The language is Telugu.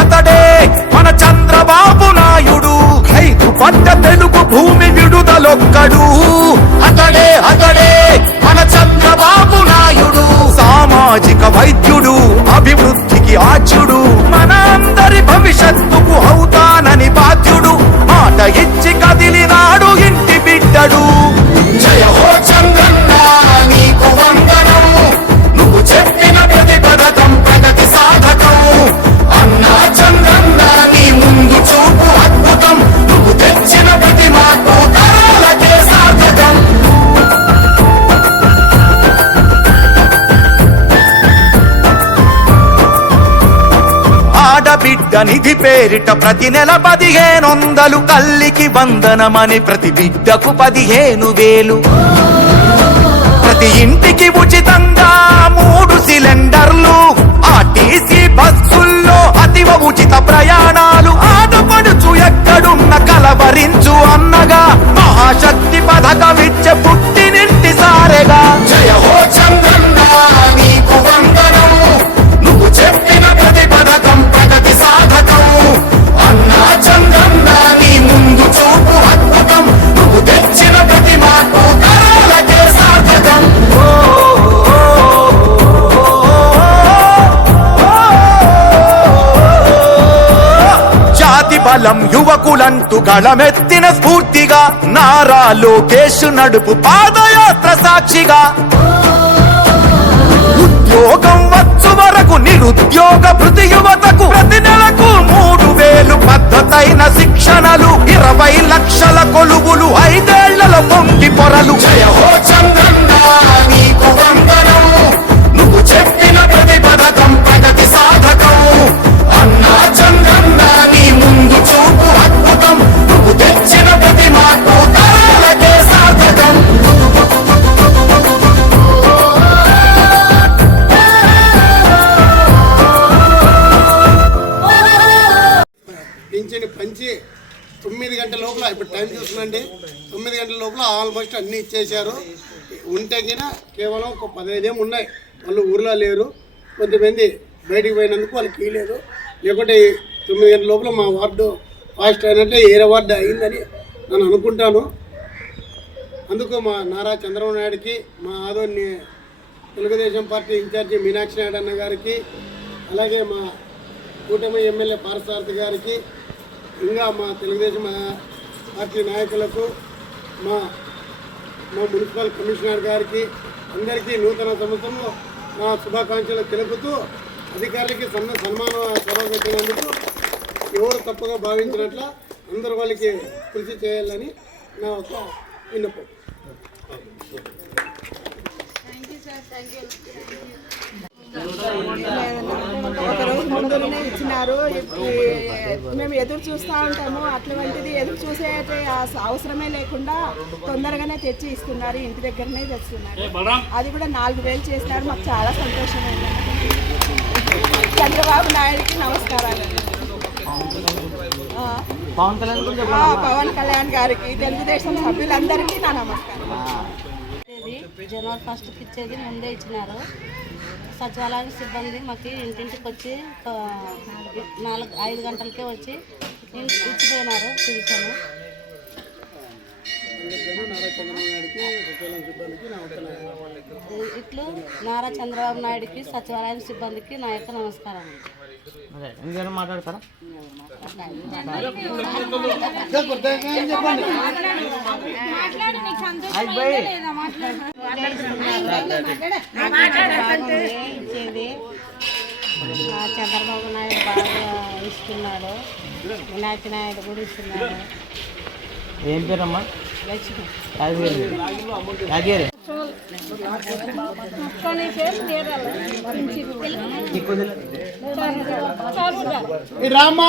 అతడే మన చంద్రబాబు నాయుడు. రైతు పట్ట తెలుగు భూమి విడుదలొక్కడు. అతడే మన చంద్రబాబు నాయుడు. సామాజిక వైద్యుడు, అభివృద్ధికి ఆచ్యుడు. మన అందరి భవిష్యత్తుకు అవుతానని బాధ్యుడు. మాట ఇచ్చి కదిలినాడు ఇంటి బిడ్డడు. జయ హో చంద్రన్న నీకు వందనం. నువ్వు చెప్పిన ప్రతి పథకం ప్రగతి సాధకం. అన్నా చంద్రన్న నీ ముందు చూపు అద్భుతం. నువ్వు తెచ్చిన ప్రతి మార్పు తరాలకే సాధకం. ఆడబిడ్డ నిధి పేరిట ప్రతి నెల 1500, తల్లికి వందనమని ప్రతి బిడ్డకు 15,000. ప్రతి ఇంటికి ఉచితంగా 3 సిలిండర్లు. ఆర్టీసీ బస్సుల్లో అతివ ఉచిత ప్రయాణాలు. ఆడపడుచు ఎక్కడున్న కలవరించు అన్నగా మహాశక్తి పథకమిచ్చే పుట్టినింటి సారెగా. జయ హో చంద్రన్న నీకు వందనం. నువ్వు చెప్పిన ప్రతి పథకం ప్రగతి సాధకం. అన్నా చంద్రన్న నీ ముందు చూపు అద్భుతం. నువ్వు తెచ్చిన ప్రతి మార్పు తరాలకే సాధకం. జాతి బలం యువకులంటూ గళమెత్తిన స్ఫూర్తిగా నారా లోకేష్ నడుపు పాదయాత్ర సాక్షిగా. ఉద్యోగం వచ్చు వరకు నిరుద్యోగ భృతి యువతకు ప్రతి నెలకు 3,000 పద్ధతైన శిక్షణలు. 20 లక్షల కొలువులు 5 ఏళ్లలో పొంగి పొరలు. జయ హో చంద్రన్న నీకు వందనం. నువ్వు చెప్పిన ప్రతి పథకం ప్రగతి సాధకం. అన్నా చంద్రన్న నీ ముందు చూపు అద్భుతం. నువ్వు తెచ్చిన ప్రతి మార్పు తరాలకే సాధకం. పింఛని పంచి 9 గంటల లోపల, ఇప్పుడు టైం చూస్తుందండి, 9 గంటల లోపల ఆల్మోస్ట్ అన్నీ ఇచ్చేశారు. ఉంటే కినా కేవలం ఒక 15 ఉన్నాయి. వాళ్ళు ఊర్లో లేరు. కొంతమంది బయటికి పోయినందుకు వాళ్ళకి ఇవ్వలేదు. లేకుంటే 9 గంటల లోపల మా వార్డు ఫాస్ట్ అయినట్టే ఏరే వార్డు అయిందని నేను అనుకుంటాను. అందుకు మా నారా చంద్రబాబు నాయుడికి, మా ఆదోని తెలుగుదేశం పార్టీ ఇన్ఛార్జి మీనాక్షి నాయుడు అన్న గారికి, అలాగే మా కూటమి ఎమ్మెల్యే పార్సారథి గారికి, ఇంకా మా తెలుగుదేశం పార్టీ నాయకులకు, మా మున్సిపల్ కమిషనర్ గారికి, అందరికీ నూతన సంవత్సరంలో నా శుభాకాంక్షలు తెలుపుతూ, అధికారులకి సన్మాన సభ పెట్టినందుకు ఎవరు తప్పుగా భావించినట్ల అందరూ వాళ్ళకి కృషి చేయాలని నా ఒక విన్నపం. ఒకరోజు ముందునే ఇచ్చినారు. మేము ఎదురు చూస్తూ ఉంటాము. అటువంటిది ఎదురు చూసే అవసరమే లేకుండా తొందరగానే తెచ్చి ఇస్తున్నారు. ఇంటి దగ్గరనే తెస్తున్నారు. అది కూడా 4,000 చేస్తున్నారు. మాకు చాలా సంతోషమైంది. చంద్రబాబు నాయుడికి నమస్కారాలు. పవన్ కళ్యాణ్ గారికి, తెలుగుదేశం సభ్యులందరికీ నా నమస్కారం. జనవరి 1కి ఇచ్చేది ముందే ఇచ్చినారు. సచివాలయం సిబ్బంది మాకు ఇంటింటికి వచ్చి 4-5 గంటలకే వచ్చి ఇచ్చిపోయినారు పిలిచాను. ఇట్లు నారా చంద్రబాబు నాయుడికి, సచివాలయం సిబ్బందికి నా యొక్క నమస్కారం. మాట్లాడతారా? ఇచ్చేది చంద్రబాబు నాయుడు బాగా ఇస్తున్నాడు. వినాయక నాయుడు కూడా ఇస్తున్నాడు. ఏం పేరమ్మా? లక్ష్మి. రామ్మా